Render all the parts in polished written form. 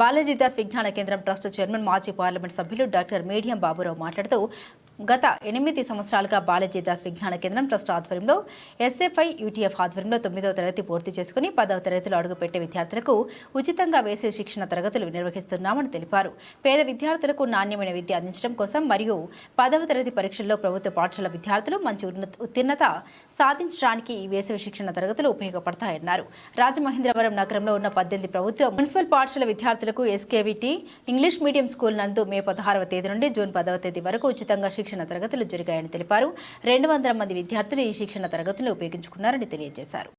బాలాజీదాస్ విజ్ఞాన కేంద్రం trust chairman మాజీ పార్లమెంట్ సభ్యులు డాక్టర్ మీడియం బాబురావు మాట్లాడుతూ గత 8 సంవత్సరాలుగా బాలాజీదాస్ విజ్ఞాన కేంద్రం ట్రస్ట్ ఆధ్వర్యంలో ఎస్ఎఫ్ఐ యూటీఎఫ్ ఆధ్వర్యంలో 9వ తరగతి పూర్తి చేసుకుని 10వ తరగతిలో అడుగుపెట్టే విద్యార్థులకు ఉచితంగా వేసవి శిక్షణ తరగతులు నిర్వహిస్తున్నామని తెలిపారు. పేద విద్యార్థులకు నాణ్యమైన విద్య అందించడం కోసం మరియు 10వ తరగతి పరీక్షల్లో ప్రభుత్వ పాఠశాల విద్యార్థులు మంచి ఉత్తీర్ణత సాధించడానికి ఈ వేసవి శిక్షణ తరగతులు ఉపయోగపడతాయన్నారు. రాజమహేంద్రవరం నగరంలో ఉన్న 18 ప్రభుత్వ మున్సిపల్ పాఠశాల విద్యార్థులకు ఎస్కేవిటి ఇంగ్లీష్ మీడియం స్కూల్ నందు మే 16వ తేదీ నుండి జూన్ 10వ తేదీ వరకు ఉచితంగా శిక్షణ తరగతులు జరిగాయని తెలిపారు. 200 మంది విద్యార్థులు ఈ శిక్షణ తరగతులు ఉపయోగించుకున్నారని తెలియజేశారు.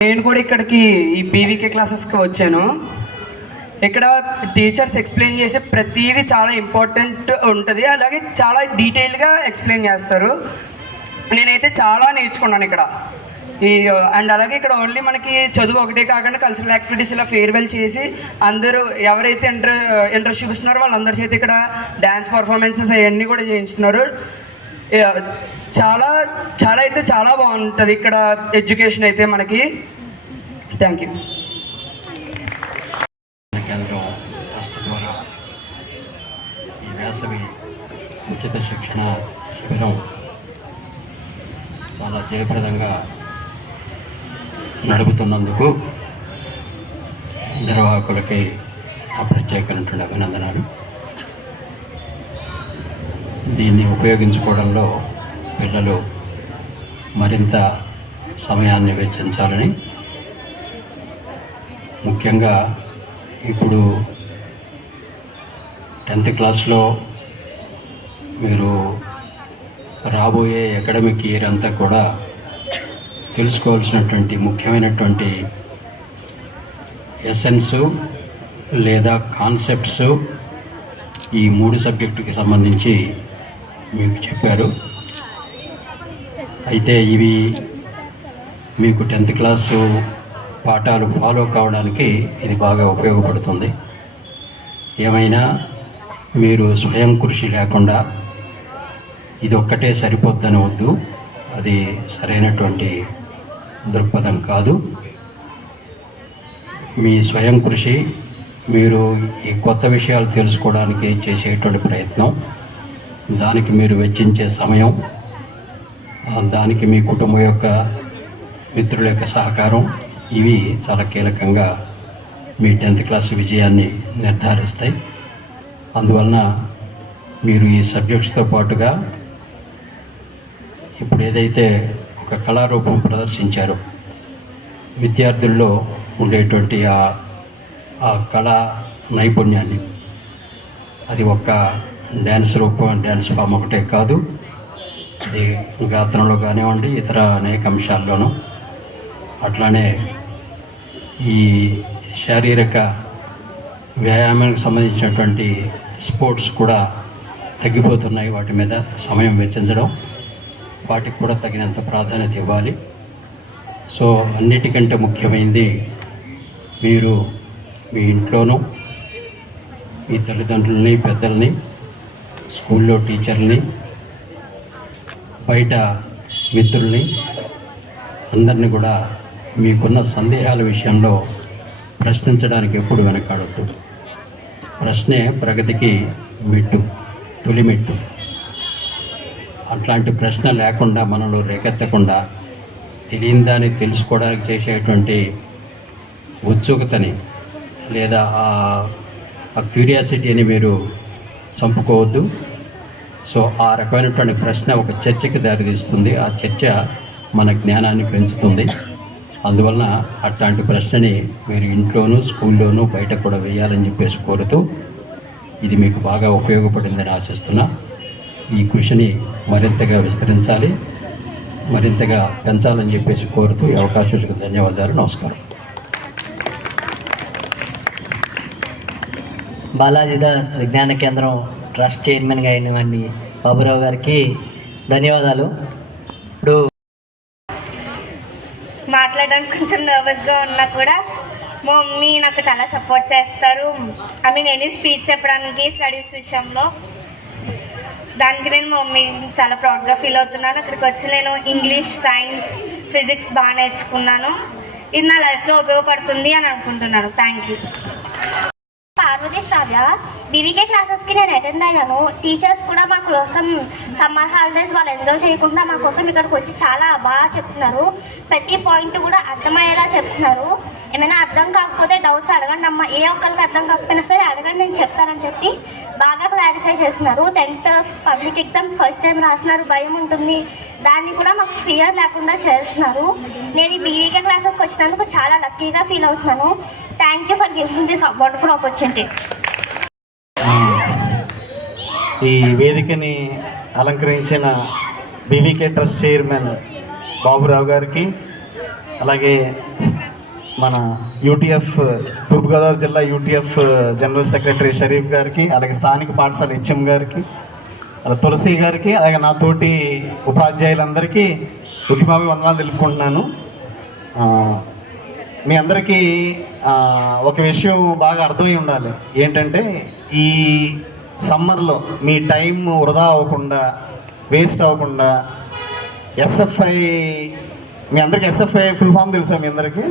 నేను కూడా ఇక్కడికి ఈ పీవీకే క్లాసెస్కి వచ్చాను. ఇక్కడ టీచర్స్ ఎక్స్ప్లెయిన్ చేసే ప్రతిదీ చాలా ఇంపార్టెంట్ ఉంటుంది, అలాగే చాలా డీటెయిల్గా ఎక్స్ప్లెయిన్ చేస్తారు. నేనైతే చాలా నేర్చుకున్నాను ఇక్కడ. అండ్ అలాగే ఇక్కడ ఓన్లీ మనకి చదువు ఒకటే కాకుండా కల్చరల్ యాక్టివిటీస్ ఇలా ఫేర్వెల్ చేసి అందరూ ఎవరైతే ఇంట్రెస్ట్ చూపిస్తున్నారో వాళ్ళందరి చేతి ఇక్కడ డ్యాన్స్ పర్ఫార్మెన్సెస్ అవన్నీ కూడా చేయించుతున్నారు. చాలా చాలా అయితే చాలా బాగుంటుంది ఇక్కడ ఎడ్యుకేషన్ అయితే మనకి. Thank you. కేంద్రం ట్రస్ట్ ద్వారా ఈ వేసవి ఉచిత శిక్షణ శిబిరం చాలా జయప్రదంగా నడుపుతున్నందుకు నిర్వాహకులకి నా ప్రత్యేకమైనటువంటి అభినందనాలు. దీన్ని ఉపయోగించుకోవడంలో పిల్లలు మరింత సమయాన్ని వెచ్చించాలని, ముఖ్యంగా ఇప్పుడు 10th క్లాస్లో మీరు రాబోయే అకాడమిక్ ఇయర్ అంతా కూడా తెలుసుకోవాల్సినటువంటి ముఖ్యమైనటువంటి ఎసెన్సు లేదా కాన్సెప్ట్స్ ఈ 3 సబ్జెక్టుకి సంబంధించి మీకు చెప్పారు. అయితే ఇవి మీకు 10th క్లాసు పాఠాలు ఫాలో కావడానికి ఇది బాగా ఉపయోగపడుతుంది. ఏమైనా మీరు స్వయం కృషి లేకుండా ఇది ఒక్కటే సరిపోద్దని వద్దు, అది సరైనటువంటి దృక్పథం కాదు. మీ స్వయం కృషి, మీరు ఈ కొత్త విషయాలు తెలుసుకోవడానికి చేసేటువంటి ప్రయత్నం, దానికి మీరు వెచ్చించే సమయం, దానికి మీ కుటుంబం యొక్క మిత్రుల యొక్క సహకారం, ఇవి చాలా కీలకంగా మీ 10th క్లాస్ విజయాన్ని నిర్ధారిస్తాయి. అందువలన మీరు ఈ సబ్జెక్ట్స్తో పాటుగా ఇప్పుడు ఏదైతే ఒక కళారూపం ప్రదర్శించారో, విద్యార్థుల్లో ఉండేటువంటి ఆ కళా నైపుణ్యాన్ని, అది ఒక్క డ్యాన్స్ రూపం, డ్యాన్స్ ఫామ్ ఒకటే కాదు, అది గాత్రంలో కానివ్వండి, ఇతర అనేక అంశాల్లోనూ. అట్లానే ఈ శారీరక వ్యాయామానికి సంబంధించినటువంటి స్పోర్ట్స్ కూడా తగ్గిపోతున్నాయి. వాటి మీద సమయం వెచ్చించడం, వాటికి కూడా తగినంత ప్రాధాన్యత ఇవ్వాలి. సో అన్నిటికంటే ముఖ్యమైనది, మీరు మీ ఇంట్లోనూ మీ తల్లిదండ్రులని, పెద్దల్ని, స్కూల్లో టీచర్లని, బయట మిత్రుల్ని అందరినీ కూడా మీకున్న సందేహాల విషయంలో ప్రశ్నించడానికి ఎప్పుడు వెనకాడొద్దు. ప్రశ్నే ప్రగతికి మెట్టు, తొలి మెట్టు. అట్లాంటి ప్రశ్న లేకుండా, మనలో రేకెత్తకుండా, తెలియని దాన్ని తెలుసుకోవడానికి చేసేటువంటి ఉత్సుకతని లేదా ఆ క్యూరియాసిటీని మీరు చంపుకోవద్దు. సో ఆ రకమైనటువంటి ప్రశ్న ఒక చర్చకి దారితీస్తుంది. ఆ చర్చ మన జ్ఞానాన్ని పెంచుతుంది. అందువలన అట్లాంటి ప్రశ్నని మీరు ఇంట్లోనూ, స్కూల్లోనూ, బయట కూడా వేయాలని చెప్పేసి కోరుతూ, ఇది మీకు బాగా ఉపయోగపడిందని ఆశిస్తున్నా. ఈ కృషిని మరింతగా విస్తరించాలి, మరింతగా పెంచాలని చెప్పేసి కోరుతూ ఈ అవకాశానికి ధన్యవాదాలు. నమస్కారం. బాలాజీదాస్ విజ్ఞాన కేంద్రం ట్రస్ట్ చైర్మన్గా అయినవండి బాబురావు గారికి ధన్యవాదాలు. ఇప్పుడు మాట్లాడడానికి కొంచెం నర్వస్గా ఉన్నా కూడా మా మమ్మీ నాకు చాలా సపోర్ట్ చేస్తారు. ఎనీ స్పీచ్ చెప్పడానికి స్టడీస్ విషయంలో, దానికి నేను మా మమ్మీ చాలా ప్రౌడ్గా ఫీల్ అవుతున్నాను. అక్కడికి వచ్చి నేను ఇంగ్లీష్, సైన్స్, ఫిజిక్స్ బాగా నేర్చుకున్నాను. ఇది నా లైఫ్లో ఉపయోగపడుతుంది అని అనుకుంటున్నాను. Thank you. Parvathi Sravya, BVK క్లాసెస్కి నేను అటెండ్ అయ్యాను. టీచర్స్ కూడా మా కోసం సమ్మర్ హాలిడేస్ వాళ్ళు ఎంజాయ్ చేయకుండా మా కోసం ఇక్కడికి వచ్చి చాలా బాగా చెప్తున్నారు. ప్రతి పాయింట్ కూడా అర్థమయ్యేలా చెప్తున్నారు. ఏమైనా అర్థం కాకపోతే డౌట్స్ అడగండి అమ్మ, ఏ ఒక్కరికి అర్థం కాకపోయినా సరే అడగండి, నేను చెప్తానని చెప్పి బాగా క్లారిఫై చేస్తున్నారు. 10th public exams first time రాస్తున్నారు, భయం ఉంటుంది, దాన్ని కూడా మాకు ఫియర్ లేకుండా చేస్తున్నారు. నేను ఈ బీవీకే క్లాసెస్కి వచ్చినందుకు చాలా లక్కీగా ఫీల్ అవుతున్నాను. Thank you for giving this wonderful opportunity. ఈ వేదికని అలంకరించిన బీవీకే ట్రస్ట్ చైర్మన్ బాబురావు గారికి, అలాగే మన యూటీఎఫ్ తూర్పుగోదావరి జిల్లా యూటీఎఫ్ జనరల్ సెక్రటరీ షరీఫ్ గారికి, అలాగే స్థానిక పాఠశాల హెచ్ఎం గారికి, అలాగే తులసి గారికి, అలాగే నాతోటి ఉపాధ్యాయులందరికీ ఉద్యమాభి వందనాలు తెలుపుకుంటున్నాను. మీ అందరికీ ఒక విషయం బాగా అర్థమై ఉండాలి. ఏంటంటే ఈ సమ్మర్లో మీ టైం వృధా అవ్వకుండా, వేస్ట్ అవ్వకుండా, ఎస్ఎఫ్ఐ, మీ అందరికీ ఎస్ఎఫ్ఐ ఫుల్ ఫామ్ తెలుసా? మీ అందరికీ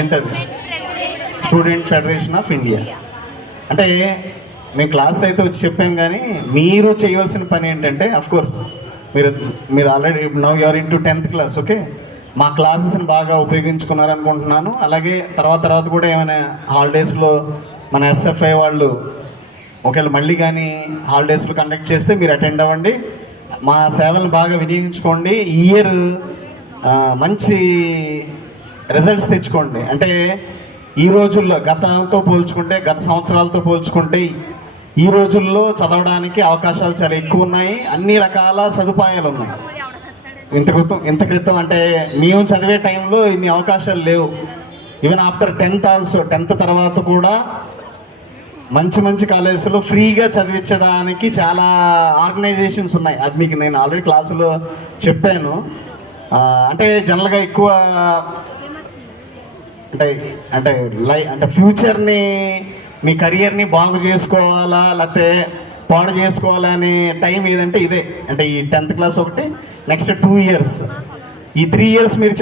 ఏంటది? Student federation of India. అంటే మేము క్లాస్ అయితే వచ్చి చెప్పాం, కానీ మీరు చేయవలసిన పని ఏంటంటే, అఫ్కోర్స్ మీరు already now you are into 10th class. Okay, మా క్లాసెస్ని బాగా ఉపయోగించుకున్నారనుకుంటున్నాను. అలాగే తర్వాత కూడా ఏమైనా హాలిడేస్లో మన ఎస్ఎఫ్ఐ వాళ్ళు ఒకవేళ మళ్ళీ కానీ హాలిడేస్లో కండక్ట్ చేస్తే మీరు అటెండ్ అవ్వండి. మా సేవలను బాగా వినియోగించుకోండి. ఈ ఇయర్ మంచి రిజల్ట్స్ తెచ్చుకోండి. అంటే ఈ రోజుల్లో గత సంవత్సరాలతో పోల్చుకుంటే ఈ రోజుల్లో చదవడానికి అవకాశాలు చాలా ఎక్కువ ఉన్నాయి, అన్ని రకాల సదుపాయాలు ఉన్నాయి. ఇంత క్రితం అంటే మేము చదివే టైంలో ఇన్ని అవకాశాలు లేవు. Even after 10th also, 10th తర్వాత కూడా మంచి మంచి కాలేజీలో ఫ్రీగా చదివించడానికి చాలా ఆర్గనైజేషన్స్ ఉన్నాయి. అది మీకు నేను ఆల్రెడీ క్లాసులో చెప్పాను. అంటే జనరల్గా ఎక్కువ అంటే ఫ్యూచర్ని, మీ కెరియర్ని బాగు చేసుకోవాలా లేకపోతే పాడు చేసుకోవాలా అనే టైం ఏదంటే ఇదే. అంటే ఈ 10th క్లాస్ ఒకటి, నెక్స్ట్ 2 years, ఈ 3 years మీరు